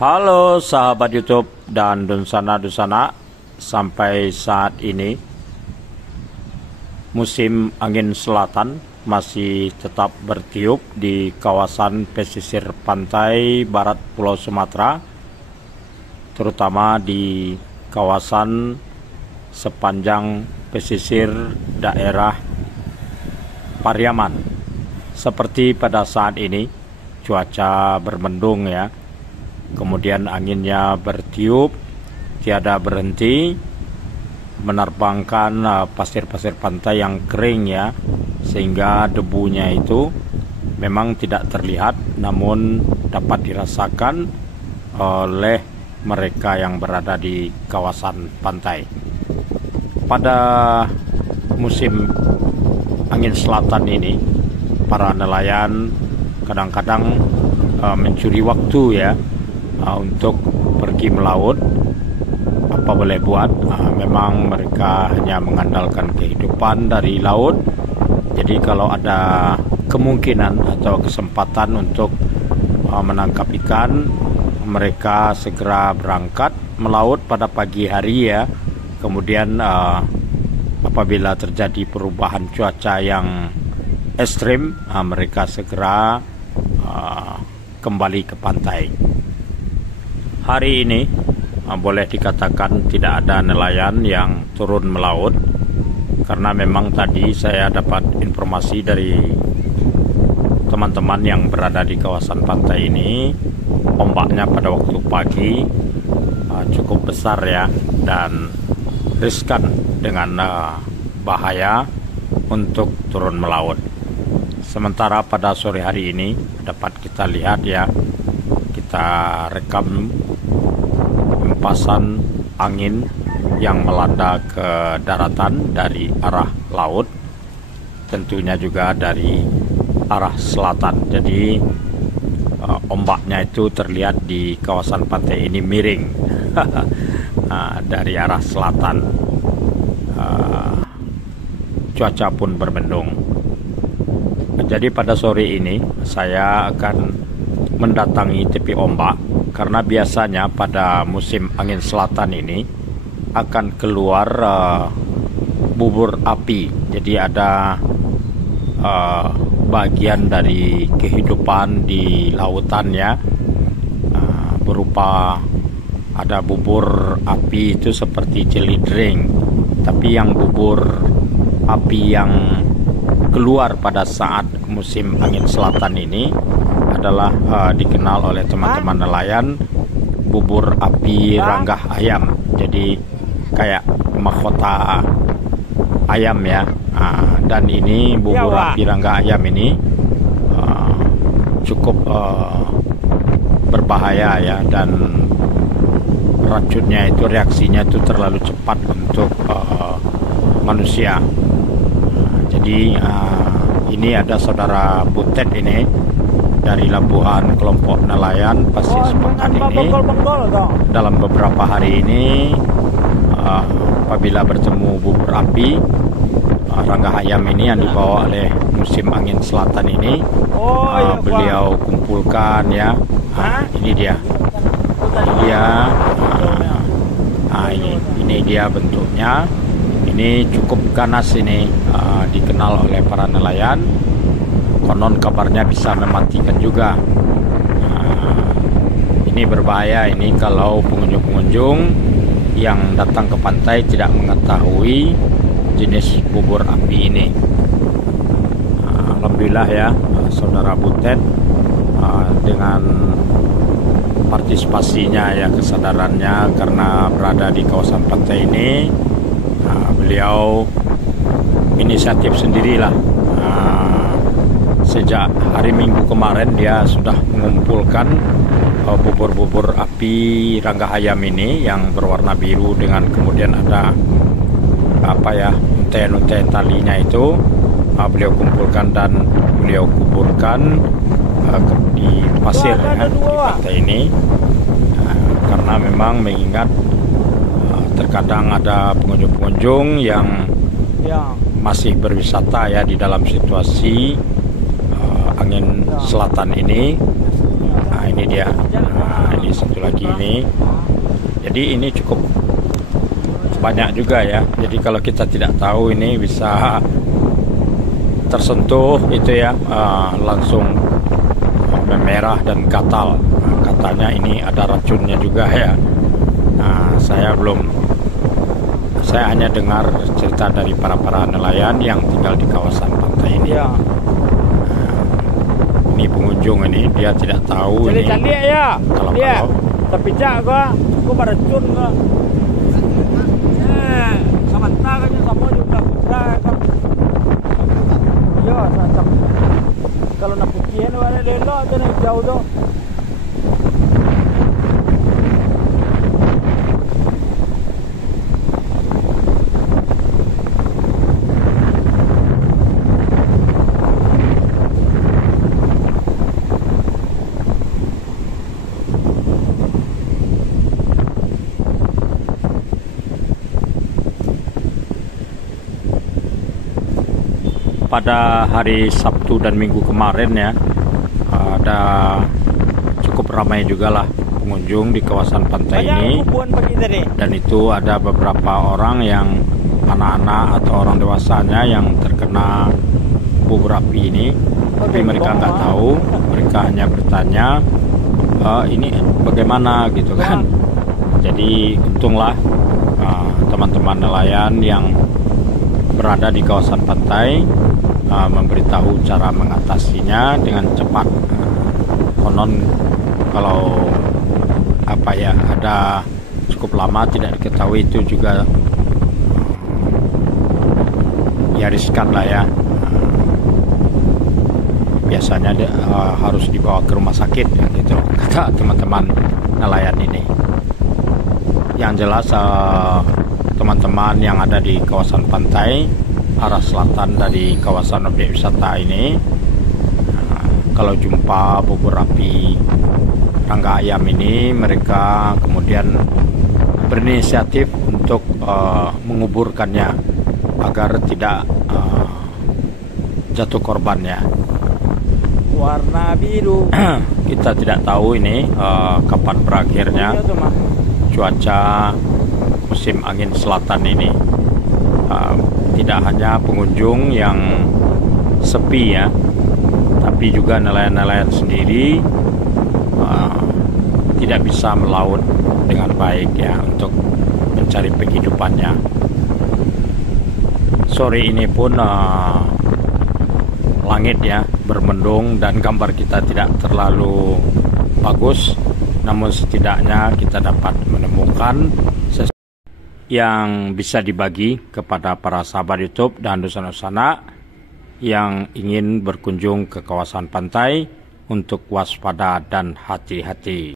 Halo sahabat YouTube dan Dunsana-Dunsana, sampai saat ini musim angin selatan masih tetap bertiup di kawasan pesisir pantai barat Pulau Sumatera, terutama di kawasan sepanjang pesisir daerah Pariaman. Seperti pada saat ini cuaca bermendung ya, kemudian anginnya bertiup tiada berhenti, menerbangkan pasir-pasir pantai yang kering ya, sehingga debunya itu memang tidak terlihat namun dapat dirasakan oleh mereka yang berada di kawasan pantai. Pada musim angin selatan ini, para nelayan kadang-kadang mencuri waktu ya, untuk pergi melaut. Apa boleh buat, memang mereka hanya mengandalkan kehidupan dari laut. Jadi kalau ada kemungkinan atau kesempatan untuk menangkap ikan, mereka segera berangkat melaut pada pagi hari ya. Kemudian apabila terjadi perubahan cuaca yang ekstrim, mereka segera kembali ke pantai. Hari ini boleh dikatakan tidak ada nelayan yang turun melaut, karena memang tadi saya dapat informasi dari teman-teman yang berada di kawasan pantai ini, ombaknya pada waktu pagi cukup besar ya, dan riskan dengan bahaya untuk turun melaut. Sementara pada sore hari ini dapat kita lihat ya, kita rekam hempasan angin yang melanda ke daratan dari arah laut, tentunya juga dari arah selatan. Jadi ombaknya itu terlihat di kawasan pantai ini miring dari arah selatan. Cuaca pun bermendung. Jadi pada sore ini saya akan mendatangi tepi ombak, karena biasanya pada musim angin selatan ini akan keluar bubur api. Jadi ada bagian dari kehidupan di lautan ya, berupa ada bubur api itu seperti jelidring, tapi yang bubur api yang keluar pada saat musim angin selatan ini adalah dikenal oleh teman-teman nelayan bubur api ranggah ayam. Jadi kayak mahkota ayam ya. Dan ini bubur api ranggah ayam ini cukup berbahaya ya, dan racunnya itu, reaksinya itu terlalu cepat untuk manusia. Jadi ini ada saudara Butet ini dari Labuhan, kelompok nelayan Pasir Sepakat ini. Dalam beberapa hari ini apabila bertemu bubur api ranggah ayam ini yang dibawa oleh musim angin selatan ini, beliau kumpulkan ya. Ini dia, ini dia bentuknya. Ini cukup ganas ini, dikenal oleh para nelayan. Konon kabarnya bisa mematikan juga. Ini berbahaya ini kalau pengunjung-pengunjung yang datang ke pantai tidak mengetahui jenis bubur api ini. Alhamdulillah ya, saudara Butet dengan partisipasinya ya, kesadarannya karena berada di kawasan pantai ini, beliau inisiatif sendirilah. Sejak hari Minggu kemarin dia sudah mengumpulkan bubur-bubur api ranggah ayam ini yang berwarna biru, dengan kemudian ada untayan-untayan talinya itu. Beliau kumpulkan dan beliau kuburkan di pasir ya, di pantai ini, karena memang mengingat terkadang ada pengunjung-pengunjung yang masih berwisata ya di dalam situasi angin selatan ini. Ini dia, ini satu satu lagi ini. Jadi ini cukup banyak juga ya. Jadi kalau kita tidak tahu ini bisa tersentuh itu ya, langsung memerah dan gatal. Katanya ini ada racunnya juga ya. Saya hanya dengar cerita dari para nelayan yang tinggal di kawasan pantai ini. Ya. Ini pengunjung ini dia tidak tahu ini. Cari ya. Kalau tapi cak gua beracun gua. Samanta kan sama juga kubra kan. Yo, kalau nak pukian ada lelo tu nak jauh tu. Pada hari Sabtu dan Minggu kemarin ya, ada cukup ramai juga lah pengunjung di kawasan pantai ini, dan itu ada beberapa orang yang anak-anak atau orang dewasanya yang terkena bubur api ini, tapi mereka nggak tahu, mereka hanya bertanya ini bagaimana gitu kan. Jadi untunglah teman-teman nelayan yang berada di kawasan pantai memberitahu cara mengatasinya dengan cepat. Konon kalau ada cukup lama tidak diketahui, itu juga ya riskan lah ya. Biasanya harus dibawa ke rumah sakit ya, gitu kata teman-teman nelayan ini. Yang jelas teman-teman yang ada di kawasan pantai arah selatan dari kawasan objek wisata ini, kalau jumpa bubur api rangga ayam ini, mereka kemudian berinisiatif untuk menguburkannya agar tidak jatuh korbannya. Warna biru. Kita tidak tahu ini kapan berakhirnya cuaca musim angin selatan ini. Tidak hanya pengunjung yang sepi ya, tapi juga nelayan-nelayan sendiri tidak bisa melaut dengan baik ya untuk mencari penghidupannya. Sore ini pun langit ya bermendung dan gambar kita tidak terlalu bagus, namun setidaknya kita dapat menemukan yang bisa dibagi kepada para sahabat YouTube dan Nusana yang ingin berkunjung ke kawasan pantai untuk waspada dan hati-hati.